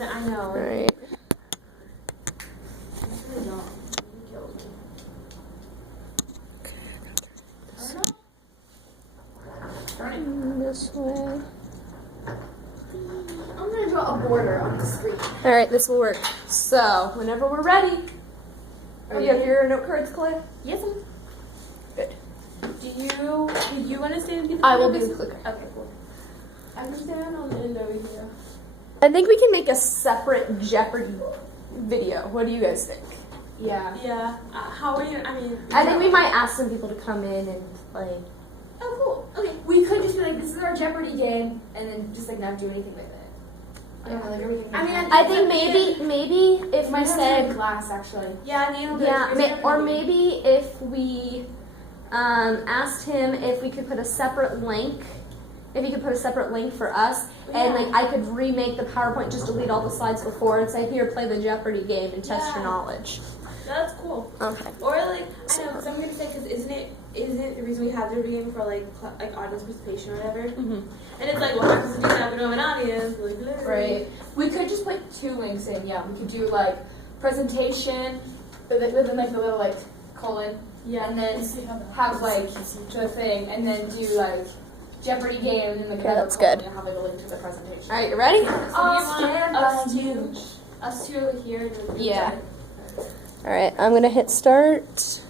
I know. All right. This way. I'm gonna draw a border on the screen. All right, this will work. So, whenever we're ready. Are You you have your note cards, Clay? Yes. Good. Do you want to stand? I will be the clicker. Okay, cool. I can stand on the end over here. I think we can make a separate Jeopardy video. What do you guys think? Yeah. Yeah. How are you? I think we might ask some people to come in and play. Oh, cool. Okay. We could just be like, this is our Jeopardy game, and then just like not do anything with it. I don't know, like everything. I think maybe if we said class actually. Yeah, maybe if we asked him if we could put a separate link. If he could put a separate link for us, and like I could remake the PowerPoint, just delete all the slides before and say, here, play the Jeopardy game and test your knowledge. That's cool. Okay. Or like, I know, because I'm going to say, because isn't it the reason we have the game for like audience participation or whatever? Mm-hmm. And it's like, what happens if you have an audience? Like, right. We could just put 2 links in, yeah. We could do like presentation, with like the little like colon, and then have like the thing, and then do like Jeopardy game, and then like that's good. And have like a link to the presentation. All right, you ready? Us two over here. Yeah. All right, I'm gonna hit start.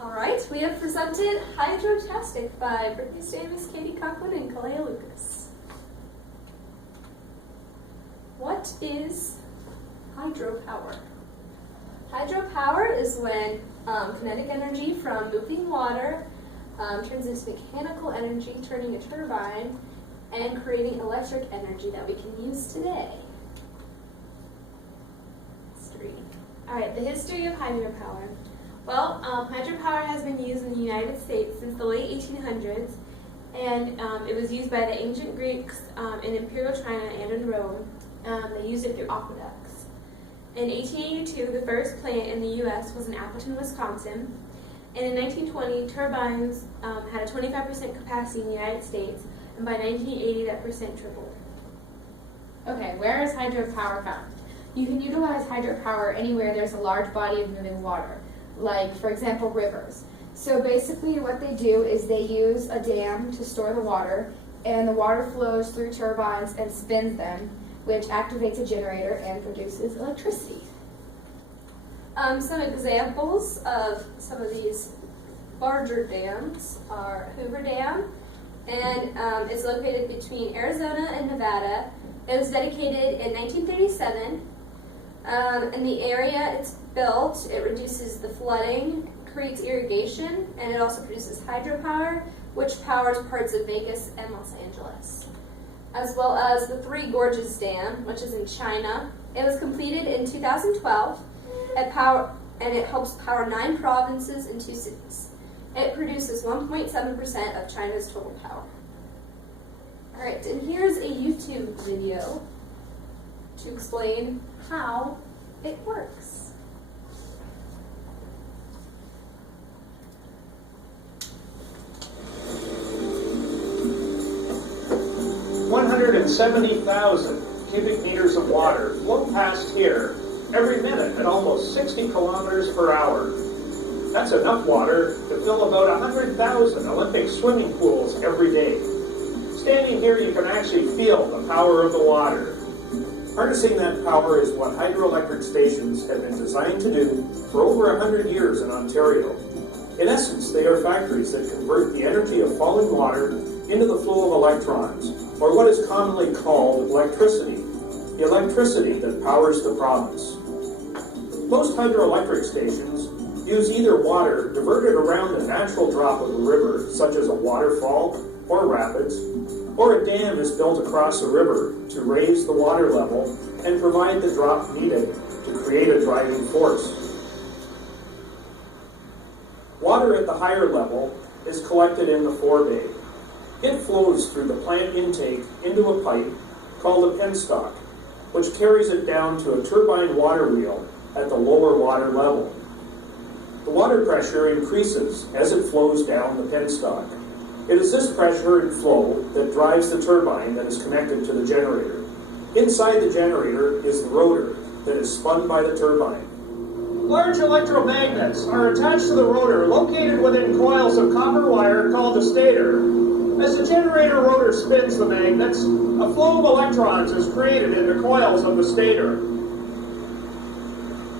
All right, we have presented Hydrotastic by Brittany Stavis, Katie Coughlin, and Kalea Lucas. What is hydropower? Hydropower is when kinetic energy from moving water turns into mechanical energy, turning a turbine, and creating electric energy that we can use today. History. Alright, the history of hydropower. Well, hydropower has been used in the United States since the late 1800s, and it was used by the ancient Greeks in Imperial China and in Rome. They used it through aqueducts. In 1882, the first plant in the U.S. was in Appleton, Wisconsin. And in 1920, turbines had a 25% capacity in the United States, and by 1980, that percent tripled. Okay, where is hydropower found? You can utilize hydropower anywhere there's a large body of moving water, like, for example, rivers. So basically what they do is they use a dam to store the water, and the water flows through turbines and spins them, which activates a generator and produces electricity. Some examples of some of these larger dams are Hoover Dam, and it's located between Arizona and Nevada. It was dedicated in 1937. In the area it's built, it reduces the flooding, creates irrigation, and it also produces hydropower, which powers parts of Vegas and Los Angeles. As well as the Three Gorges Dam, which is in China. It was completed in 2012. It helps power 9 provinces and 2 cities. It produces 1.7% of China's total power. Alright, and here's a YouTube video to explain how it works. $170,000 cubic meters of water flow past here every minute at almost 60 kilometers per hour. That's enough water to fill about 100,000 Olympic swimming pools every day. Standing here, you can actually feel the power of the water. Harnessing that power is what hydroelectric stations have been designed to do for over 100 years in Ontario. In essence, they are factories that convert the energy of falling water into the flow of electrons, or what is commonly called electricity, the electricity that powers the province. Most hydroelectric stations use either water diverted around the natural drop of a river, such as a waterfall or rapids, or a dam is built across a river to raise the water level and provide the drop needed to create a driving force. Water at the higher level is collected in the forebay. It flows through the plant intake into a pipe called a penstock, which carries it down to a turbine water wheel at the lower water level. The water pressure increases as it flows down the penstock. It is this pressure and flow that drives the turbine that is connected to the generator. Inside the generator is the rotor that is spun by the turbine. Large electromagnets are attached to the rotor located within coils of copper wire called a stator. As the generator rotor spins the magnets, a flow of electrons is created in the coils of the stator.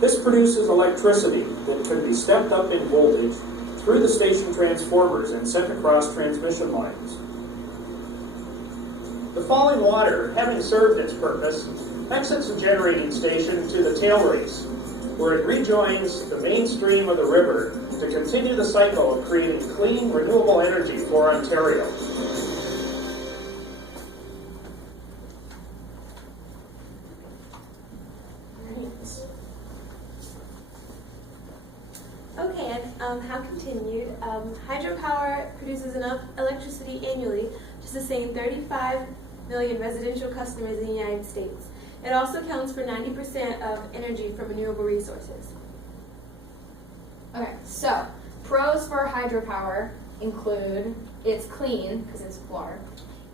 This produces electricity that can be stepped up in voltage through the station transformers and sent across transmission lines. The falling water, having served its purpose, exits the generating station to the tail race, where it rejoins the main stream of the river to continue the cycle of creating clean, renewable energy for Ontario. Okay, and how continued, hydropower produces enough electricity annually to sustain 35 million residential customers in the United States. It also accounts for 90% of energy from renewable resources. Okay, so pros for hydropower include it's clean because it's water.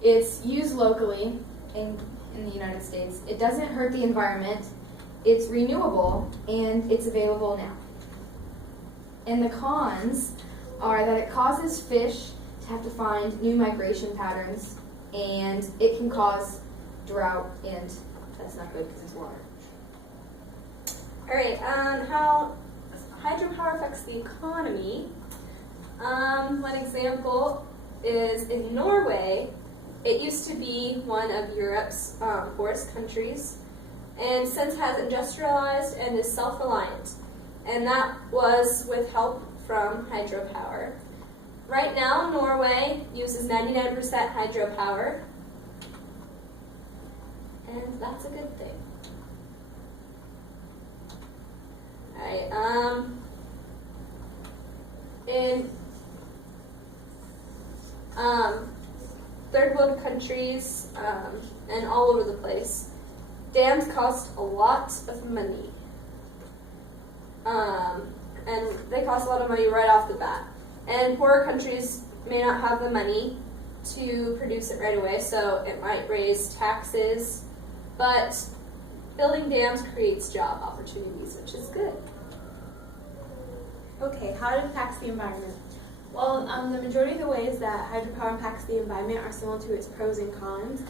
It's used locally in the United States. It doesn't hurt the environment. It's renewable and it's available now. And the cons are that it causes fish to have to find new migration patterns, and it can cause drought, and that's not good because it's water. All right, how hydropower affects the economy. One example is in Norway. It used to be one of Europe's poorest countries, and since has industrialized and is self-reliant. And that was with help from hydropower. Right now, Norway uses 99% hydropower, and that's a good thing. Alright, in third world countries and all over the place, dams cost a lot of money. And they cost a lot of money right off the bat. And poorer countries may not have the money to produce it right away, so it might raise taxes. But building dams creates job opportunities, which is good. Okay, how it impacts the environment. Well, the majority of the ways that hydropower impacts the environment are similar to its pros and cons.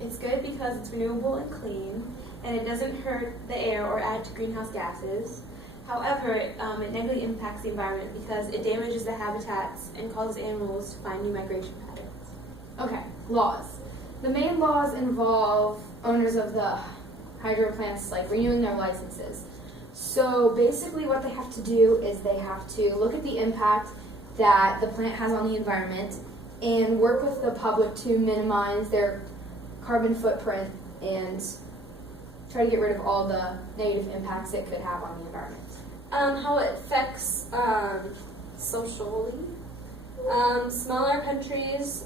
It's good because it's renewable and clean, and it doesn't hurt the air or add to greenhouse gases. However, it negatively impacts the environment because it damages the habitats and causes animals to find new migration patterns. Okay, laws. The main laws involve owners of the hydro plants like renewing their licenses. So basically what they have to do is they have to look at the impact that the plant has on the environment and work with the public to minimize their carbon footprint and try to get rid of all the negative impacts it could have on the environment. How it affects socially. Smaller countries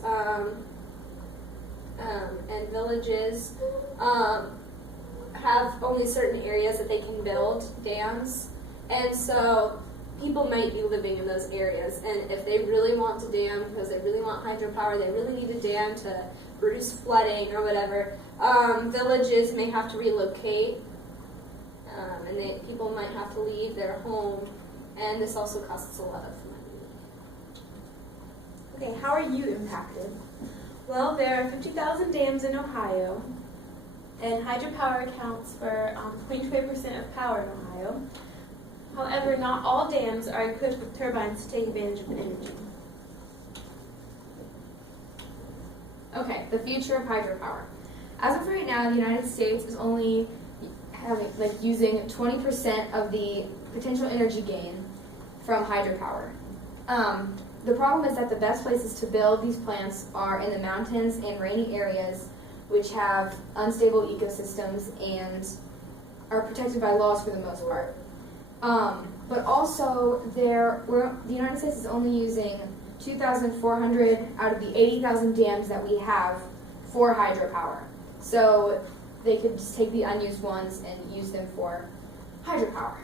and villages have only certain areas that they can build dams, and so people might be living in those areas, and if they really want to dam because they really want hydropower, they really need a dam to reduce flooding or whatever, villages may have to relocate, and people might have to leave their home, and this also costs a lot of money. Okay, how are you impacted? Well, there are 50,000 dams in Ohio, and hydropower accounts for 0.2% of power in Ohio. However, not all dams are equipped with turbines to take advantage of the energy. Okay, the future of hydropower. As of right now, the United States is only using 20% of the potential energy gain from hydropower. The problem is that the best places to build these plants are in the mountains and rainy areas, which have unstable ecosystems and are protected by laws for the most part. But also, the United States is only using 2,400 out of the 80,000 dams that we have for hydropower. So they could just take the unused ones and use them for hydropower.